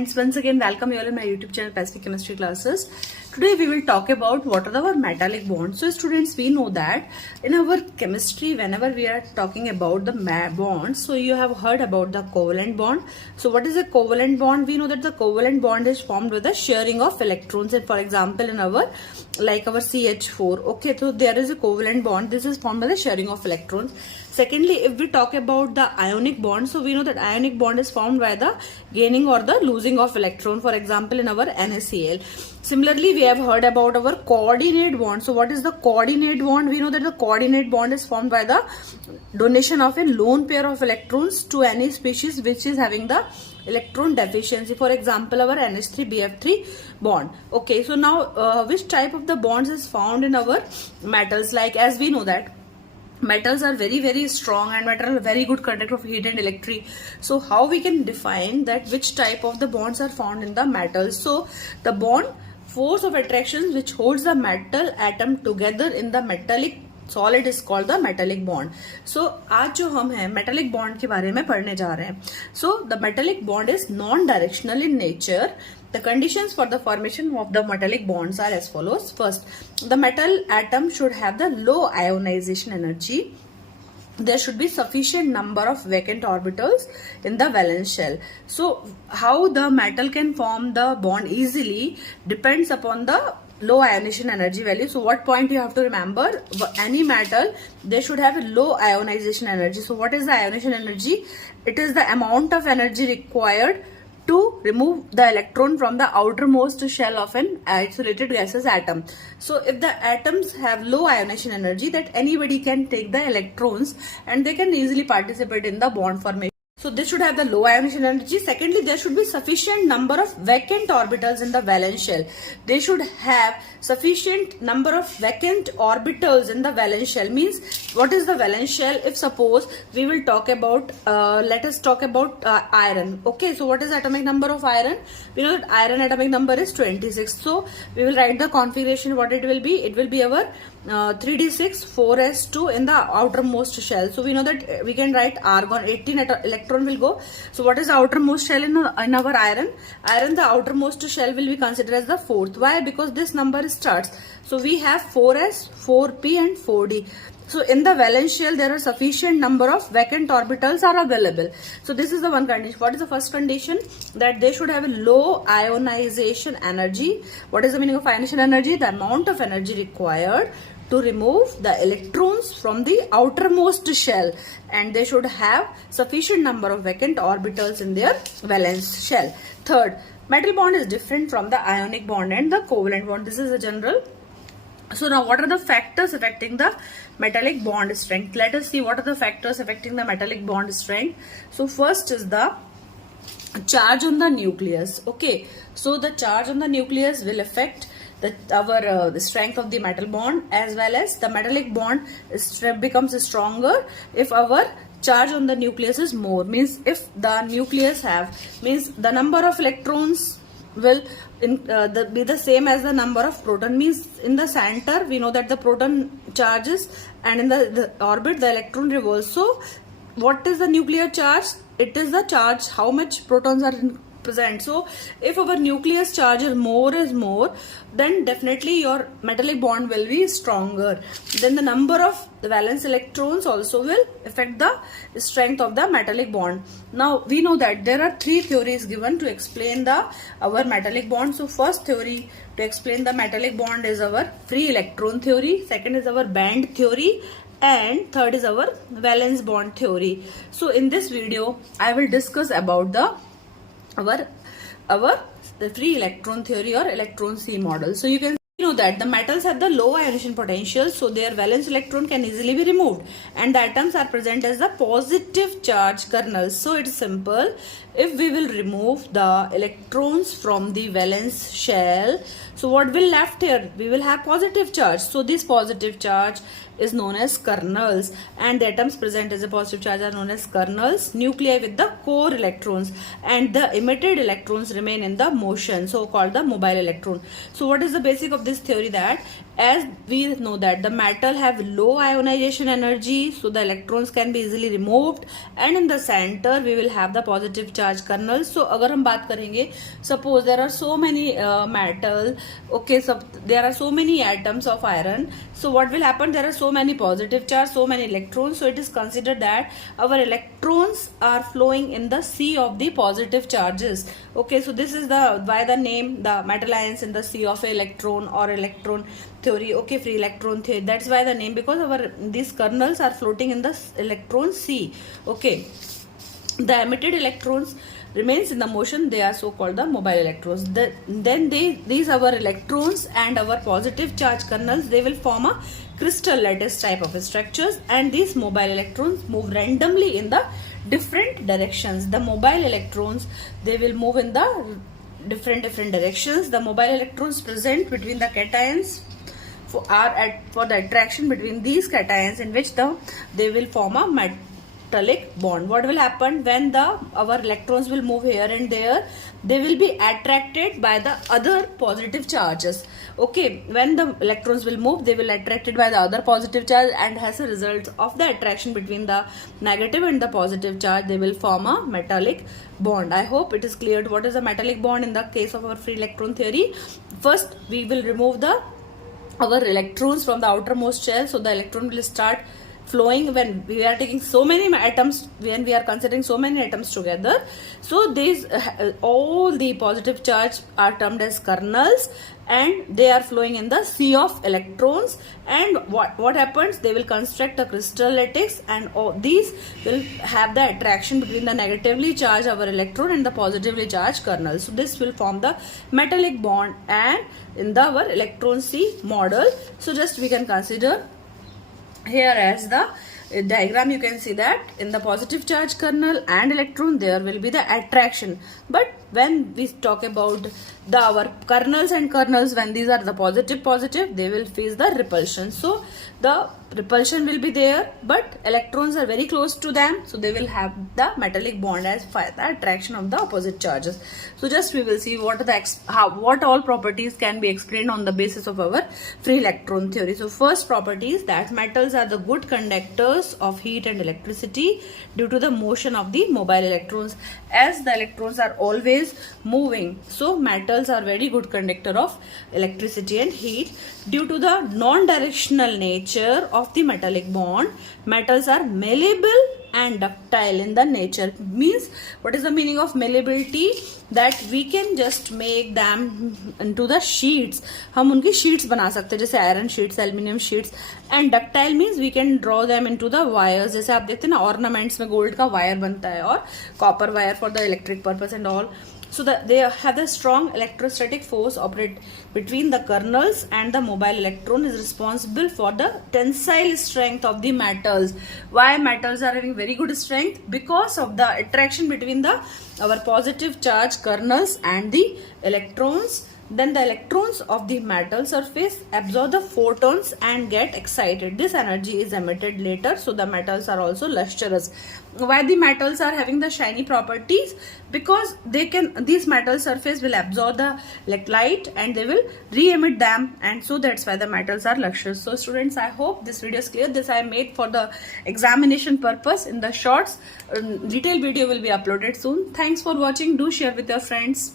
friends, once again welcome you all in my YouTube channel Pacific Chemistry Classes. Today we will talk about what are our metallic bonds. So students, we know that in our chemistry whenever we are talking about the bonds, so you have heard about the covalent bond. So what is a covalent bond? We know that the covalent bond is formed with the sharing of electrons, and for example in our like our CH4, okay, so there is a covalent bond. This is formed by the sharing of electrons. Secondly, if we talk about the ionic bond, so we know that ionic bond is formed by the gaining or the losing of electron, for example in our NaCl. Similarly, we have heard about our coordinate bond. So what is the coordinate bond? We know that the coordinate bond is formed by the donation of a lone pair of electrons to any species which is having the electron deficiency, for example our NH3BF3 bond. Okay, so now which type of the bonds is found in our metals? Like as we know that metals are very strong and metal are very good conductor of heat and electricity. So how we can define that which type of the bonds are found in the metals? So the bond force of attraction which holds the metal atom together in the metallic solid is called the metallic bond. So आज जो हम हैं metallic bond के बारे में पढ़ने जा रहे हैं. So the metallic bond is non-directional in nature. The conditions for the formation of the metallic bonds are as follows. First, the metal atom should have the low ionization energy. There should be sufficient number of vacant orbitals in the valence shell. So how the metal can form the bond easily depends upon the low ionization energy value. So what point you have to remember, any metal they should have a low ionization energy. So what is the ionization energy? It is the amount of energy required to remove the electron from the outermost shell of an isolated gaseous atom. So if the atoms have low ionization energy, that anybody can take the electrons and they can easily participate in the bond formation. So this should have the low ionization energy. Secondly, there should be sufficient number of vacant orbitals in the valence shell. They should have sufficient number of vacant orbitals in the valence shell. Means what is the valence shell? If suppose we will talk about, let us talk about iron. Okay, so what is the atomic number of iron? We know that iron atomic number is 26. So we will write the configuration what it will be. It will be our 3d6 4s2 in the outermost shell. So we know that we can write argon 18 electron will go. So what is the outermost shell in our iron? Iron, the outermost shell will be considered as the fourth. Why? Because this number starts. So we have 4s, 4p and 4d. So in the valence shell there are sufficient number of vacant orbitals are available. So this is the one condition. What is the first condition? That they should have a low ionization energy. What is the meaning of ionization energy? The amount of energy required to remove the electrons from the outermost shell, and they should have sufficient number of vacant orbitals in their valence shell. Third, metal bond is different from the ionic bond and the covalent bond. This is a general. So now what are the factors affecting the metallic bond strength? Let us see what are the factors affecting the metallic bond strength. So first is the charge on the nucleus. Okay, so the charge on the nucleus will affect the strength of the metal bond, as well as the metallic bond becomes stronger if our charge on the nucleus is more. Means if the nucleus means the number of electrons will be the same as the number of proton. Means in the center we know that the proton charges, and in the orbit the electron revolves. So what is the nuclear charge? It is the charge how much protons are present. So if our nucleus charge is more, then definitely your metallic bond will be stronger. Then the number of the valence electrons also will affect the strength of the metallic bond. Now we know that there are three theories given to explain our metallic bond. So first theory to explain the metallic bond is our free electron theory. Second is our band theory, and third is our valence bond theory. So in this video I will discuss about the free electron theory or electron C model. So you can know that the metals have the low ionization potential, so their valence electron can easily be removed, and the atoms are present as the positive charge kernels. So it's simple. If we will remove the electrons from the valence shell, so what will left here? We will have positive charge. So this positive charge is known as kernels, and the atoms present as a positive charge are known as kernels. Nuclei with the core electrons, and the emitted electrons remain in the motion, so called the mobile electron. So what is the basic of this theory? That as we know that the metal have low ionization energy, so the electrons can be easily removed, and in the center we will have the positive charge kernels. So अगर हम बात करेंगे, suppose there are so many metal, okay, so there are so many atoms of iron, so what will happen? There are so many positive charge, so many electrons, so it is considered that our electrons are flowing in the sea of the positive charges. Okay, so this is the why the name the metal ions in the sea of electron or electron theory. Okay, free electron theory, that's why the name, because our these kernels are floating in the electron sea. Okay, the emitted electrons remains in the motion, they are so called the mobile electrons. These our electrons and our positive charge kernels, they will form a crystal lattice type of structures, and these mobile electrons move randomly in the different directions. The mobile electrons, they will move in the different directions. The mobile electrons present between the cations for the attraction between these cations, in which they will form a metallic bond. What will happen when our electrons will move here and there? They will be attracted by the other positive charges. Okay, when the electrons will move, they will attracted by the other positive charge, and as a result of the attraction between the negative and the positive charge, they will form a metallic bond. I hope it is clear what is a metallic bond in the case of our free electron theory. First, we will remove our electrons from the outermost shell, so the electron will start flowing when we are taking so many atoms, when we are considering so many atoms together. So these all the positive charge are termed as kernels, and they are flowing in the sea of electrons. And what happens? They will construct a crystal lattice, and these will have the attraction between the negatively charged our electron and the positively charged kernel. So this will form the metallic bond, and in our electron sea model. So just we can consider here as the diagram, you can see that in the positive charge kernel and electron there will be the attraction, but when we talk about our kernels and kernels, when these are the positive, they will face the repulsion. So the repulsion will be there, but electrons are very close to them, so they will have the metallic bond as the attraction of the opposite charges. So just we will see what all properties can be explained on the basis of our free electron theory. So first property is that metals are the good conductors of heat and electricity due to the motion of the mobile electrons. As the electrons are always moving, so metals are very good conductor of electricity and heat. Due to the non-directional nature of the metallic bond, metals are malleable and ductile in the nature. Means, what is the meaning of malleability? That we can just make them into the sheets. हम उनकी sheets बना सकते हैं, जैसे iron sheets, aluminium sheets. And ductile means we can draw them into the wires. जैसे आप देखते हैं ना, ornaments में gold का wire बनता है, और copper wire for the electric purpose and all. So they have a strong electrostatic force operate between the kernels, and the mobile electron is responsible for the tensile strength of the metals. Why metals are having very good strength? Because of the attraction between our positive charge kernels and the electrons. Then the electrons of the metal surface absorb the photons and get excited. This energy is emitted later, so the metals are also lustrous. Why the metals are having the shiny properties? Because these metal surface will absorb the light and they will re-emit them, and so that's why the metals are lustrous. So students, I hope this video is clear. This I made for the examination purpose in the shorts. Detailed video will be uploaded soon. Thanks for watching. Do share with your friends.